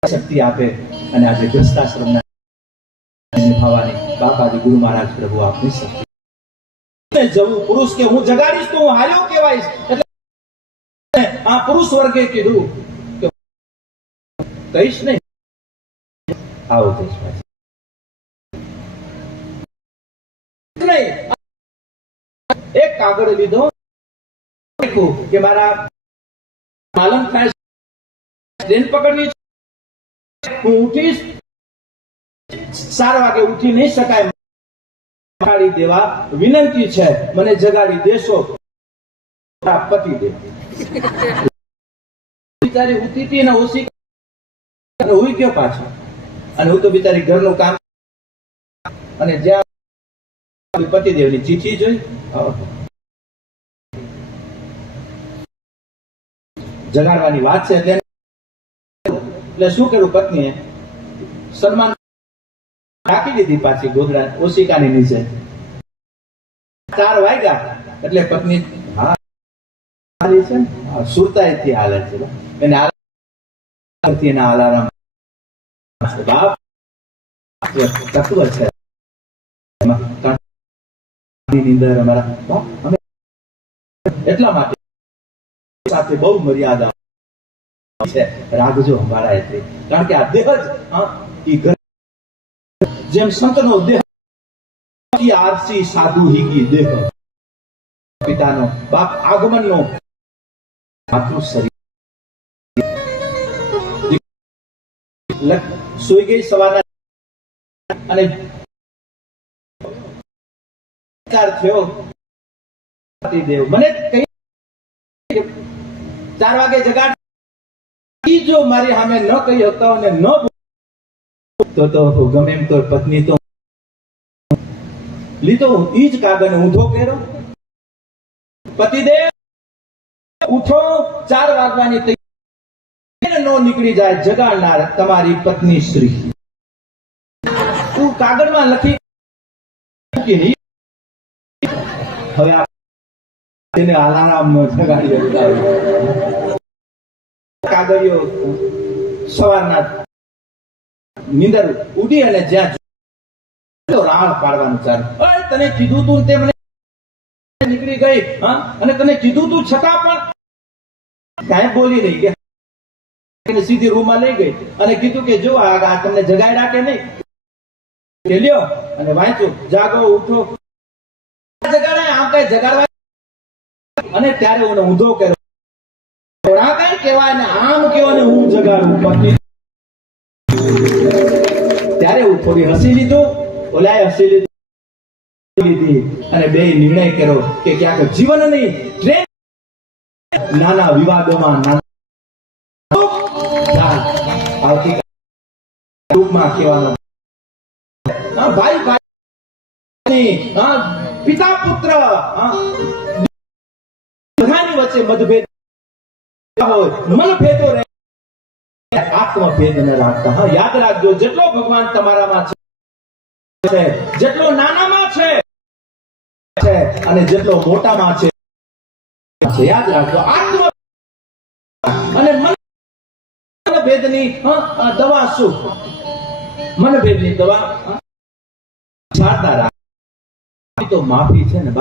શક્તિ આપે. અને આજે ગ્રસ્તાશ્રમ નિભાવવાની બાપાજી ગુરુ મહારાજ પ્રભુ આપની શક્તિ. જવું પુરુષ કે હું જગાડીશ તો હું હાર્યો કહેવાઈશ, એટલે આ પુરુષ વર્ગે કીધું કે કહીશ નહીં. આવો જઈશ એક કાગળ લીધો કે મારા પાલન થાય, ટ્રેન પકડવી છે, હું ઉઠીશ 4 વાગે ઉઠી નહીં શકાય, જગાડી દેવા વિનંતી છે, મને જગાડી દેશો? પતિ દે બિચારી ઉઠી હતી ને ઓછી હુઈ ગયો પાછો, અને હું તો બિચારી ઘરનું કામ, અને જ્યાં પતિદેવની ચિઠ્ઠી જોઈ, જગાડવાની વાત છે એટલે શું કર્યું, પત્નીએ સન્માન રાખી દીધી પાછી ગોદડા ઓશિકાની નીચે. 4 વાગ્યા એટલે પત્ની સુરતાઈથી હાલે છે, એને એના અલાર્મ બાપ તત્વ છે નીંદર અમારા બાપ, અમે એટલા માટે સાથે બહુ મર્યાદા છે, રાખજો અમારા એટલે, કારણ કે આ દેહ જ જેમ સંતનો દેહ આરસી સાધુ હીકી દેહ, પિતાનો બાપ આગમનનો માતૃ શરીર સુઈ ગઈ સવારના, અને થયો દેવ મને કહી 4 વાગે જગાડી, જો મારી સામે ન કહી હતો અને ન તો ગમે એમ તો પત્ની તો લીધો ઈ જ કાગળ ઊંધો કર્યો. પતિદેવ ઉઠો, 4 વાગવાની તૈયારી નો નીકળી જાય, જગાડનાર તમારી પત્ની શ્રી. તું કાગળમાં લખી હવે તેને અલાર્મ નો જગાડી કાગળિયો સવારના નીંદર ઉડી અને જ્યાં રાળ પાડવાનું ચાલુ. તને કીધું તું તે મને નીકળી ગઈ, અને તને કીધું તું છતાં પણ કાંઈ બોલી નહીં, કે સીધી રૂમમાં લઈ ગઈ અને કીધું કે જો આ તમને જગાડ્યા કે નહીં, કે લ્યો અને વાંચો, જાગો ઉઠો, જગાડાય આમ કઈ જગાડવા, અને ત્યારે હું ઊંધો કર્યો, આ કઈ કહેવાય ને આમ કેવો ને હું જગાડું પત્ની. ત્યારે હું થોડી હસી લીધું, ઓલાએ હસી લીધી, અને બે નિર્ણય કર્યો કે ક્યાંક જીવનની ટ્રેન નાના વિવાદોમાં આવતી ટૂંકમાં કહેવાનો ભાઈ ભાઈ પિતા પુત્ર બધાની વચ્ચે મતભેદ હોય, મનભેદો રહે, આત્મભેદ ન રાખતા. યાદ રાખજો, જેટલો ભગવાન તમારામાં છે, જેટલો નાનામાં છે અને જેટલો મોટામાં છે, યાદ રાખજો. આત્મ અને મનભેદની દવા શું? મનભેદની દવા તો માફી છે ને,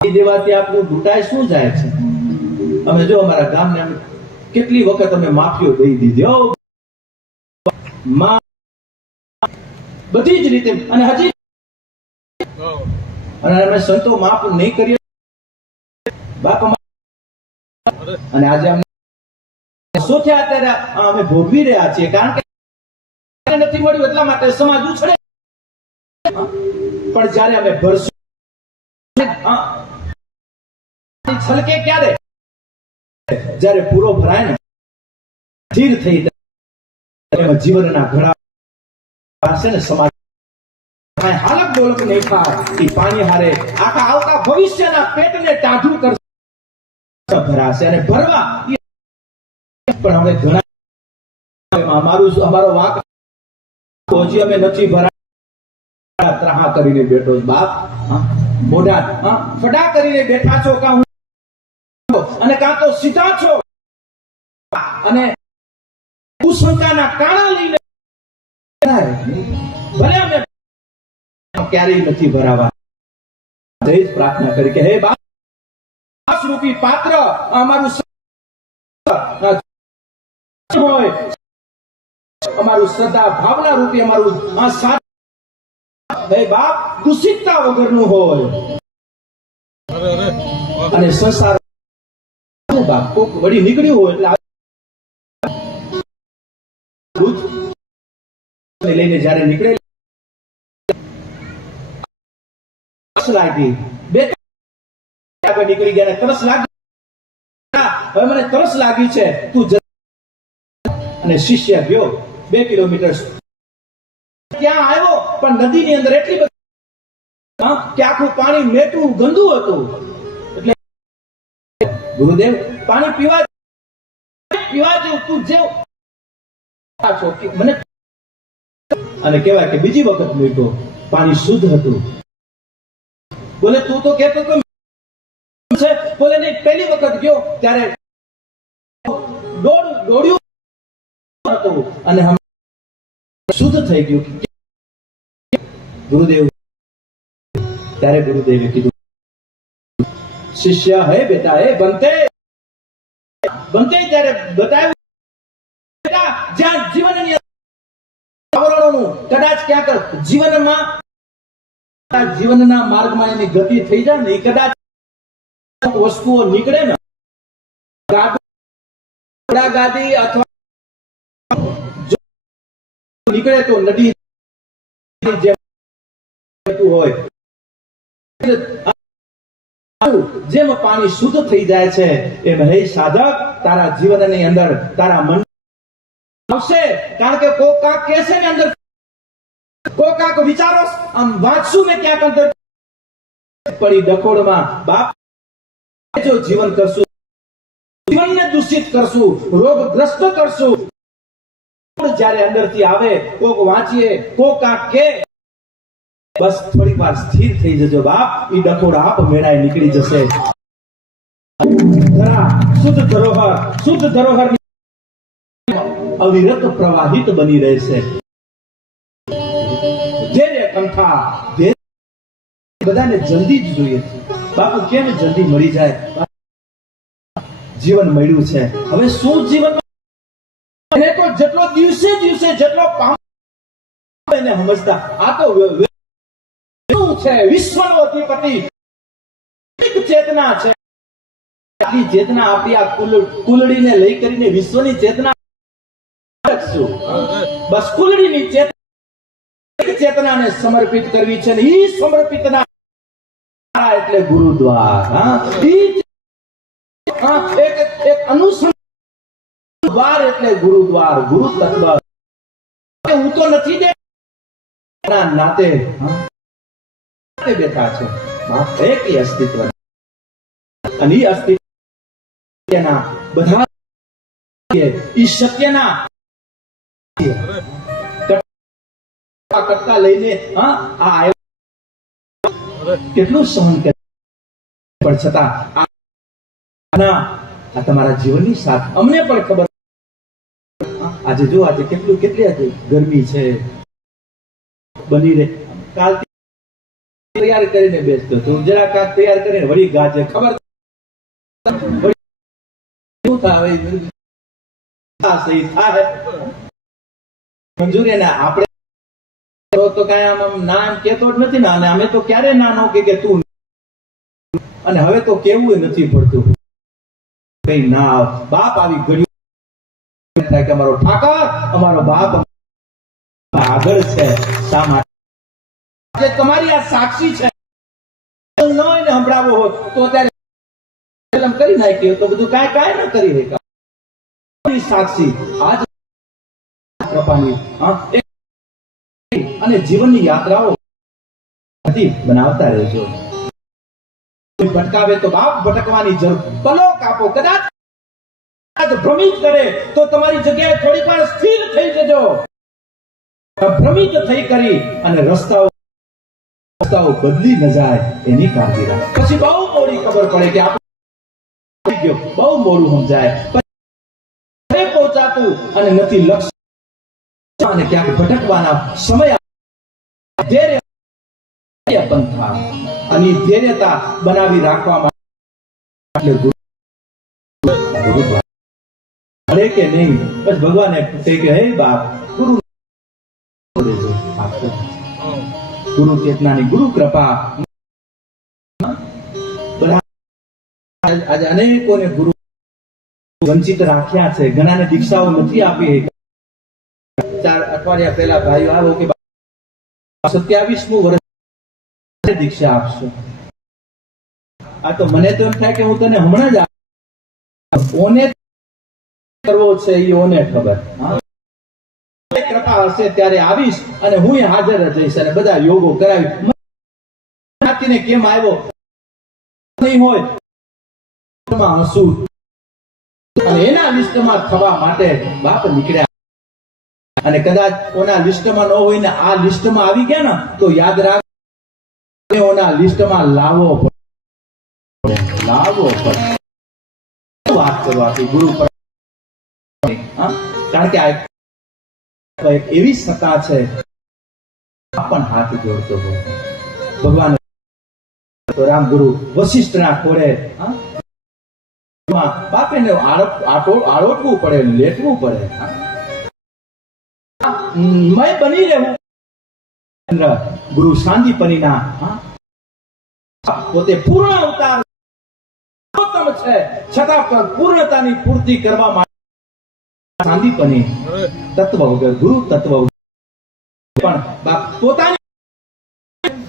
દેવાથી આપણું દુટાય શું જાય છે? અમે જો અમારા ગામને કેટલી વખત અમે માફીઓ દઈ દીધી, બધી જ રીતે, અને હજી અને અમે સંતો માફ નહીં કરીએ બાપ, અને આજે અમને સોચ્યા અત્યારે અમે ભોગવી રહ્યા છીએ, કારણ કે નથી મળ્યું એટલા માટે સમાજ ઉછળે. પણ જયારે અમે ભરશું છલકે ક્યારે? જયારે પૂરો ભરાય ને, સ્થિર થઈ જીવનના ઘડા પાસે ને સમાજ હાલક ડોલક નહીં થાય, એ પાણી હારે આખા આવતા ભવિષ્યના પેટને ટાઢું કરશે, ભરાશે. અને ભરવા પણ હવે ઘણા અમારો વાંક હજી અમે નથી ભરા, ત્રાહા કરીને બેઠો બાપ, મોઢા ફડા કરીને બેઠા છો, કાં અને કાં તો સીધા છો, અને કુશંકાના કાણા લઈને ભલે અમે ક્યારેય નથી ભરાવા. પ્રાર્થના કરી કે હે બાપ રૂપી પાત્ર અમારું હોય, અમારું શ્રદ્ધા ભાવના રૂપી અમારું હે બાપ દૂષિતતા વગરનું હોય. અને સંસાર બાપ કોક વળી નીકળ્યું હોય એટલે દૂધ લઈને જ્યારે નીકળે લાગી બે આગળ નીકળી ગયા, તરસ લાગી, હવે મને તરસ લાગી છે, તું અને શિષ્ય ગયો 2 કિલોમીટર ત્યાં આવ્યો, પણ નદીની અંદર એટલી બધી કે આખું પાણી મેટું ગંદુ હતું. એટલે ગુરુદેવ પાણી પીવા જેવું તું જેવું મને, અને કહેવાય કે બીજી વખત મીઠો પાણી શુદ્ધ હતું. બોલે તું તો કહેતો તો છે, બોલે નહીં, પહેલી વખત ગયો ત્યારે દોડ્યું હતું અને શુદ્ધ થઈ ગયું. ગુરુદેવ ત્યારે ગુરુદેવે કીધું, શિષ્ય હે બેટા, હે બનતે ત્યારે બતાવ્યું જ્યાં જીવનની આવરણોનું કદાચ ક્યાંક જીવનના માર્ગમાં એની ગતિ થઈ જાય ને, કદાચ વસ્તુઓ નીકળે ને, ગાડી અથવા નીકળે તો નદી હોય જેમ પાણી શુદ્ધ થઈ જાય છે, એમ હે સાધક તારા જીવનની અંદર તારા મન આવશે. કારણ કે કોઈ કાક કહેશે ને અંદર, કોઈ કાક વિચારો આમ વાંચશું ને ક્યાંક અંદર પડી ડખોડમાં, બાપ જો જીવન કરશું, જીવનને દૂષિત કરશું, રોગગ્રસ્ત કરશું, જ્યારે અંદરથી આવે કોક વાંચીએ, કોક કાક કે બસ થોડી વાર સ્થિર થઈ જજો બાપ, એ ડખોડ આપ મેળાએ નીકળી જશે. શુદ્ધ ધરોહર અવિરત પ્રવાહિત બની રહેશે. ધૈર્ય કંઠા, બધાને જલ્દી જ જોઈએ. બાપુ કેમ જલ્દી મળી જાય? જીવન મળ્યું છે, હવે શું જીવન? એને તો જેટલો દિવસે જેટલો પામ એને સમજતા, આ તો છે વિશ્વનો અધિપતિ, ચેતના છે. આટલી ચેતના આપી આ કુલડીને લઈ કરીને વિશ્વની ચેતના બસ કુલડીની ચેતનાને સમર્પિત કરવી છે, ને ઈ સમર્પિતના એટલે ગુરુદ્વાર. એક અનુસંધાન દ્વાર એટલે ગુરુદ્વાર, ગુરુ તત્વ. હું તો નથી દે નાતે બેઠા છે એક અસ્તિત્વ, અને ઈ અસ્તિત્વના બધા ઈ સત્યના કરતા લઈને આ કેટલું સહન કરે, પણ છતાં આ તમારા જીવનની સાથ અમને પણ ખબર. આજે જો આજે કેટલી આજે ગરમી છે, બની રહે. કાલ તૈયાર કરીને બેસતો તો જરા કાક તૈયાર કરીને વળી ગાજે, ખબર શું થાય મંજૂરી ને આપણે તો કઈ આમ ના એમ કેતો જ નથી ને, અને અમે તો ક્યારે ના નો કે તું, અને હવે તો કેવું નથી પડતું કઈ ના. બાપ આવી ગળ્યું કે અમારો ઠાકર, અમારો બાપ આગળ છે. શા માટે? તમારી આ સાક્ષી છે, ન એને સંભળાવો હોત તો અત્યારે કરી નાખ્યો તો બધું કાંઈ ન કરી શકાય. સાક્ષી આજ કૃપાની અને જીવનની યાત્રાઓ બનાવતા રહેજો. ભટકાવે તો બાપ ભટકવાની જરૂર, પલો કાપો, કદાચ ભ્રમિત કરે તો તમારી જગ્યાએ થોડીક વાર સ્થિર થઈ જજો. ભ્રમિત થઈ કરી અને રસ્તાઓ બદલી ન જાય એની કાળજી રાખો. પછી બહુ મોડી ખબર પડે કે આપણે બહુ મોડું સમજાય, પહોંચાતું અને નથી લક્ષ્ય, અને ક્યાંક ભટકવાના સમય ધૈર્ય પંથા અને ધૈર્યતા બનાવી રાખવા માટે મળે કે નહીં. બસ ભગવાને કહે કે હે બાપ, ગુરુ ચેતનાની ગુરુ કૃપા આજે અનેકોને ગુરુ વંચિત રાખ્યા છે, ઘણાને દીક્ષાઓ નથી આપી. 4 અઠવાડિયા પહેલા ભાઈઓ આવ્યો કે 27મું વર્ષ દીક્ષા આપશો. આ તો મને તો એમ થાય કે હું તને હમણાં જ ઓને કરવો છે એ ઓને ખબર. કૃપા હશે ત્યારે આવીશ અને હું હાજર રહીશ અને બધા યોગો કરાવીશ. કેમ આવ્યો નહીં હોય હસું અને એના લિસ્ટમાં થવા માટે બાપ નીકળ્યા. અને કદાચ ઓના લિસ્ટમાં ન હોય ને આ લિસ્ટમાં આવી ગયા ને તો યાદ રાખ ઓના લિસ્ટમાં લાવવો પડે. વાત કરવાથી ગુરુ કારણ કે આ એવી સત્તા છે પણ હાથ જોડતો હોય. ભગવાન રામ ગુરુ વશિષ્ઠના ખોળે બાપેને આળોટવું પડે, લેટવું પડે. મય બની રહેવું. ગુરુ સાંદીપનીના પોતે પૂર્ણ અવતાર છે છતાં પણ પૂર્ણતાની પૂર્તિ કરવા માટે સાંદીપની તત્વ વગર, ગુરુ તત્વ પણ પોતાની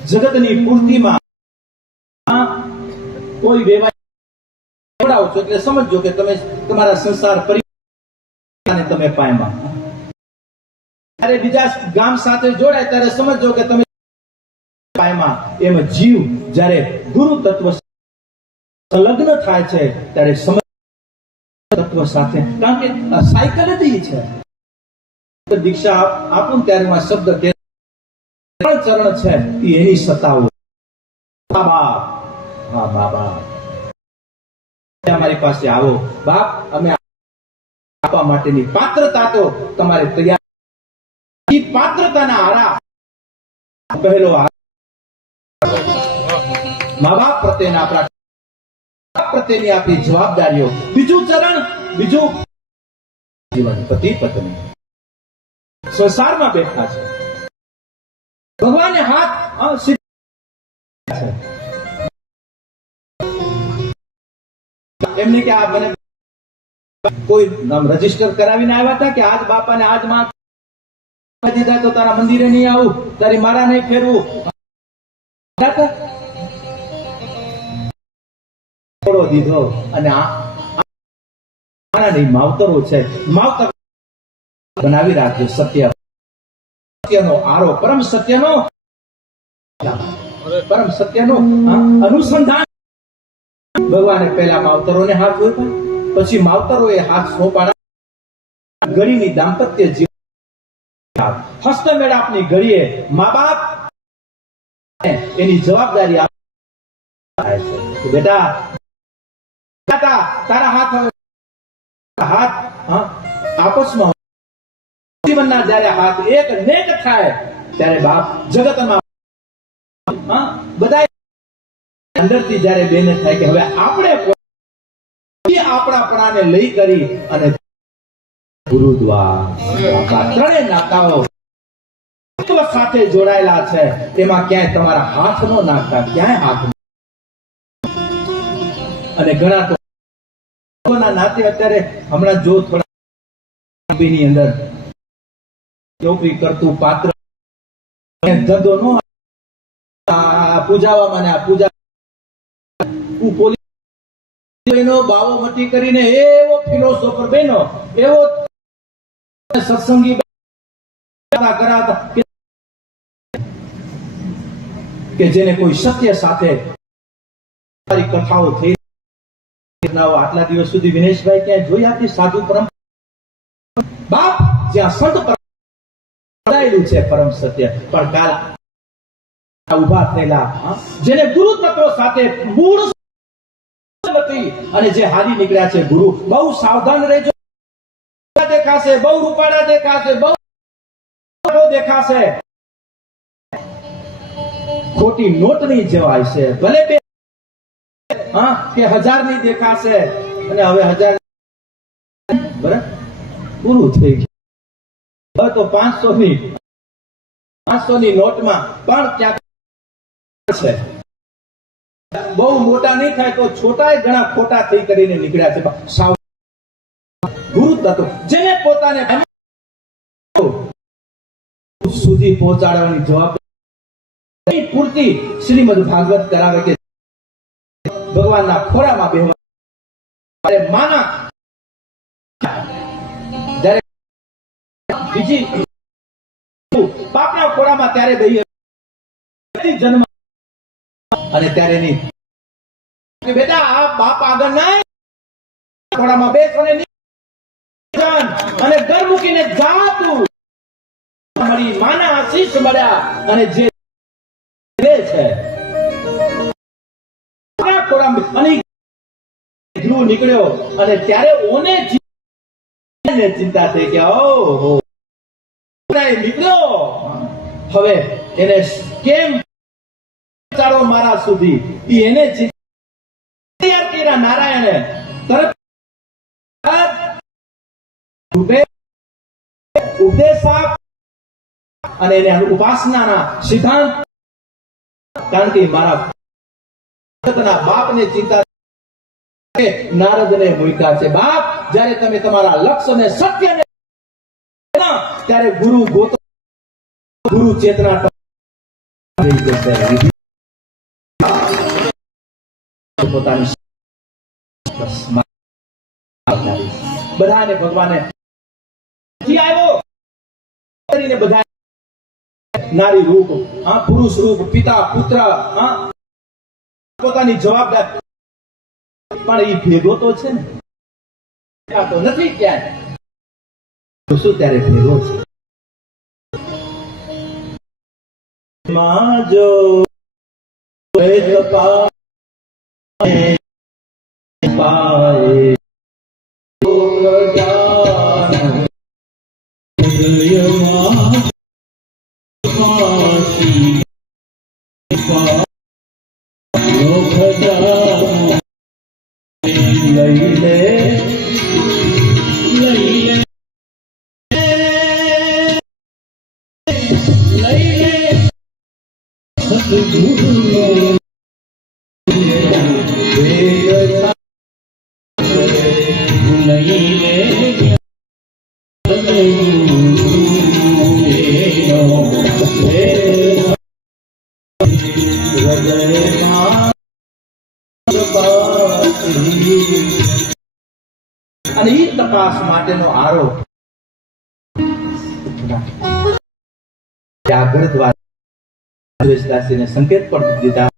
જગતની પૂર્તિમાં કોઈ વેવાય છો એટલે સમજો કે તમે તમારા સંસાર પરિવારને તમે પામ્યા. ત્યારે બીજા ગામ સાથે જોડાય ત્યારે સમજો કે તમે પામ્યા. એમ જીવ જ્યારે ગુરુ તત્વ સંલગ્ન થાય છે ત્યારે સમજ તત્વ સાથે, કારણ કે સાયકલ જ છે. દીક્ષા આપું ત્યારે શબ્દ ચરણ છે એની સત્તાઓ. બાબા અમારી પાસે આવો બાપ, અમે આપવા માટેની પાત્રતા તો તમારે તૈયાર. પાત્રતાના આરા પહેલો મા બાપ પ્રત્યેના આપણા પ્રત્યેની આપણી જવાબદારીઓ. બીજું ચરણ, બીજું જીવન. પતિ પત્ની સંસારમાં બેઠા છે, ભગવાને હાથ એમને કે આ મને કોઈ રજીસ્ટર કરાવીને આવ્યા હતા કે આજ બાપાને આજ માં દીધા તો તારા મંદિરે નહીં આવું, તારી મારા નહીં ફેરવું. દીધો અને માવતરો છે, માવતર બનાવી રાખજો. સત્યનો આરો, પરમ સત્યનો અનુસંધાન. ભગવાને પહેલા માવતરોને હાથ જોતા, પછી માવતરોએ હાથ સોંપાડા. ઘડીની દાંપત્ય જીવન હસ્તમેળાપની ઘડીએ મા બાપ એની જવાબદારી થાય છે. બેટા તારા હાથ આપસમાં જીવનના જયારે હાથ એક નેક થાય ત્યારે બાપ જગતમાં બધા અંદરથી જયારે બેને થાય કે હવે આપણે આપણાપણાને લઈ કરી અને ગુરુદ્વાર ત્રણેય નાતાઓ સાથે જોડાયેલા છે. તેમાં ક્યાંય તમારા હાથ નો નાખતા, ક્યાંય હાથ. અને ઘણા તો નાતે અત્યારે હમણાં જો થોડા ની અંદર ચોપડી કરતું પાત્ર ધંધો નો પૂજાવામાં ને આ પૂજા પોલીસ બાવો મટી કરીને એવો ફિલોસોફર બન્યો, એવો સત્સંગી કરાતા કે જેને કોઈ સત્ય સાથે કથાઓ થઈ. આટલા દિવસ સુધી વિનેશભાઈ ક્યાંય જોઈ આપી સાધુ પરમ બાપ જ્યાં સંત પડાયેલું છે પરમ સત્ય, પણ કાલ ઉભા થયેલા જેને ગુરુ તત્વ સાથે મૂળ નથી અને જે હારી નીકળ્યા છે ગુરુ. બહુ સાવધાન રહેજો. દેખાશે, બહુ રૂપાળા દેખાશે, બહુ દેખાશે, ખોટી નોટની જવાય છે. ભલે બે કે 1000 ની દેખાશે અને હવે 1000 બરાબર પૂરું થઈ ગયું. હવે તો 500 ની નોટમાં પણ ક્યાંક છે બહુ મોટા નહીં થાય તો છોટાય ઘણા ખોટા થઈ કરીને નીકળ્યા છે. સાવ ગુરુ તત્વ જેને પોતાને સુધી પહોંચાડવાની જવાબદારી પૂરતી શ્રીમદ ભાગવત કરાવે કે ભગવાનના ખોરામાં બેહવા માના જ્યારે બીજી બાપના ખોરામાં ત્યારે બેહી જન્મ અને ત્યારે નહીં કે બેટા આ બાપ આગળ ના ખોરામાં બેસ અને ઘર મૂકીને જા તું. મારી માના આશીષ મળ્યા અને જે છે અને ધ્રુવ નીકળ્યો અને ત્યારે ઓને ચિંતા થઈ કે ઓહો નીકળ્યો હવે એને કેમ ચાલો મારા સુધી એને તૈયાર કર્યા નારાયણે તરત ઉપદેશ અને એને ઉપાસનાના સિદ્ધાંત કારણ કે મારા બાપને ચિંતા નારદને મૂક્યા છે. બાપ જ્યારે તમે તમારા લક્ષ્યને સત્યને ત્યારે ગુરુ ગોત ગુરુ ચેતના પોતાની બધાને ભગવાને આવ્યો કરીને બધા નારી રૂપ પુરુષ રૂપ પિતા પુત્ર પોતાની જવાબદારી પણ એ ભેગો તો છે ને તો નથી ક્યાંય શું ત્યારે ભેગો છે. માજો અને એ તપાસ માટેનો આરોપ આગળ દ્વારા સંકેત પણ દીધા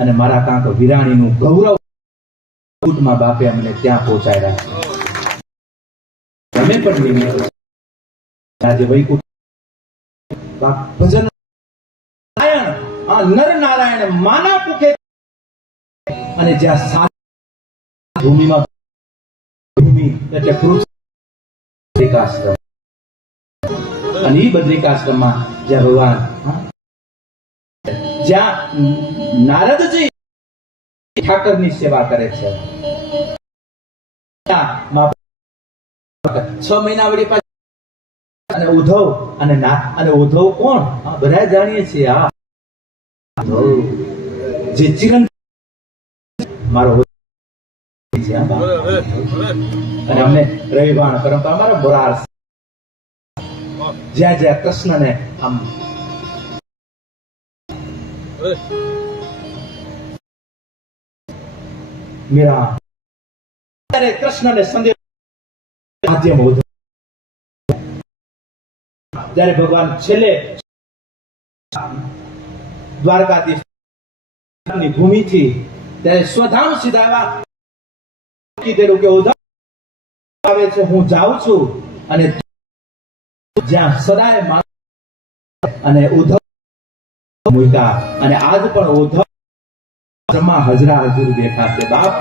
અને મારા કાંક વિરાણીનું ગૌરવ કુટમાં બાપે અમને ત્યાં પહોંચાડ્યા. અમે પણ આજે વૈકુંઠ ભજન નર નારાયણ માના પુખે અને જ્યાં સાત ભૂમિમાં ભૂમિ એટલે બદ્રિકાશ્રમ અને એ બદ્રિકાશ્રમમાં જ્યાં ભગવાન જ્યાં નારદજી ઠાકરની સેવા કરે છે 6 મહિના વળી પાછા અને ઉદ્ધવ અને ઉદ્ધવ કોણ બધા જાણીએ છીએ જે ચિરંજીવ મારો અને અમને રવિવાણ પરંપરા મારો બોરાર જ્યાં જ્યાં કૃષ્ણને આમ મેરા કૃષ્ણને સંદેશ માધ્યમ જ્યારે ભગવાન છેલ્લે દ્વારકાધીશની ભૂમિથી ત્યારે સ્વધામ સીધા કીધેલું કે ઉદ્ધવ આવે છે હું જાઉં છું અને જ્યાં સદાય અને ઉદ્ધવ મૂક્યા અને આજ પણ ઉદ્ધવ જમા હજરા હજુર બેઠા છે. બાપ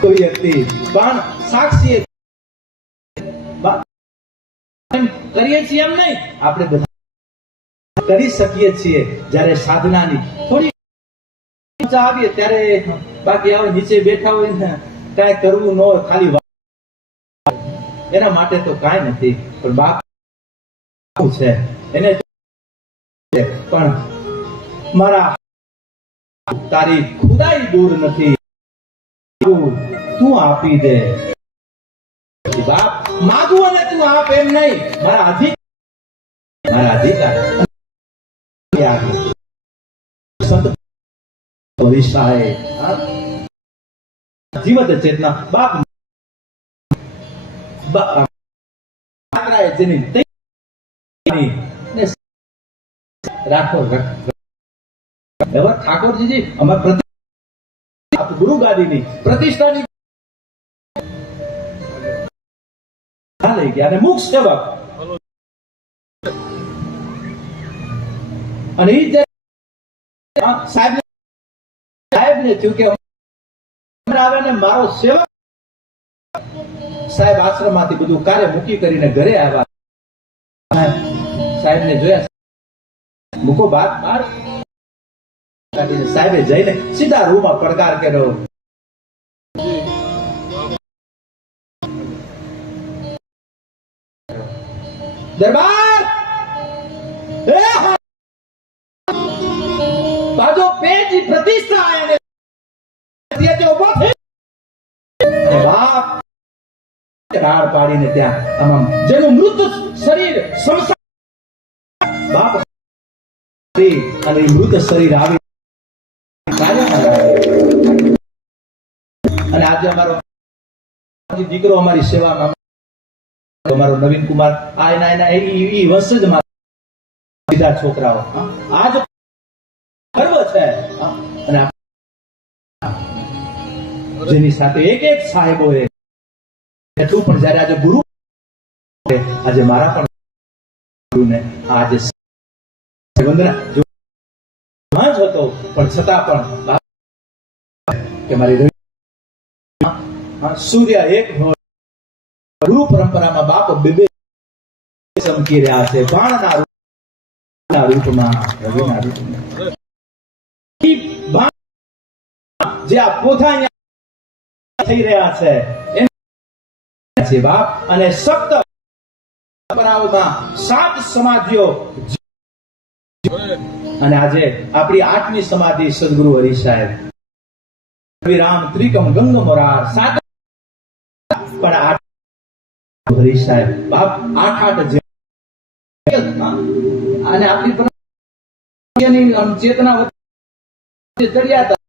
કોઈ વ્યક્તિ પણ સાક્ષી કરીએ છીએ એમ નહીં, આપણે બધા કરી શકીએ છીએ જ્યારે સાધનાની થોડી આવીએ ત્યારે. બાકી આવે નીચે બેઠા હોય ને કાંઈ કરવું ન હોય ખાલી એના માટે તો કાંઈ નથી. પણ બાપ છે એને પણ મારા તારી ખુદાઈ દૂર નથી, તું આપી દે બાપ. માગું અને તું આપ એમ નહીં, મારા અધિકાર સંત ભવિષ્ય જીવત ચેતના બાપ જેની રાખો ઠાકોરજી અમારા ગુરુ ગાદીની પ્રતિષ્ઠાની લઈ ગયા અને મુખ સેવક અને એ સાહેબ ને થયું કે આવે ને મારો સેવક સાહેબ આશ્રમ માંથી બધું કાર્ય મૂકી કરીને ઘરે આવ્યા. સાહેબ ને જોયા, મૂકો બાર સાહેબે જઈને સીધા રૂમમાં પડકાર કર્યો. દરબાર બાજુ પેજ પ્રતિષ્ઠા એને ઉભો થઈ બાપ રાડ પાડીને ત્યાં જેનું મૃત શરીર સમસા બાપ અને મૃત શરીર આવી અને આજે અમારો દીકરો અમારી સેવામાં, અમારો નવીન કુમાર આ એના વંશજ સીધા છોકરાઓ આજ ગર્વ છે. અને જેની સાથે એક સાહેબો એટલું પણ જયારે આજે ગુરુ આજે મારા પણ ગુરુને આજે વંદના જ હતો પણ છતાં પણ કે મારી સૂર્ય એક હોય, ગુરુ પરંપરામાં બાપ બે ચમકી રહ્યા છે બાણના રૂપમાં રવિના રૂપમાં જે આ પોથા થઈ રહ્યા છે બાપ. અને સપ્ત પરંપરાઓમાં 7 સમાધિઓ અને આજે આપણી 8મી સમાધિ સદગુરુ હરિ સાહેબ રામ ત્રિકમ ગંગ મોરાર 7 પણ 8 હરિ સાહેબ બાપ 8 અને આપણી ચેતના ચડ્યા હતા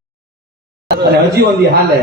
અને હજી ઓલી હાલે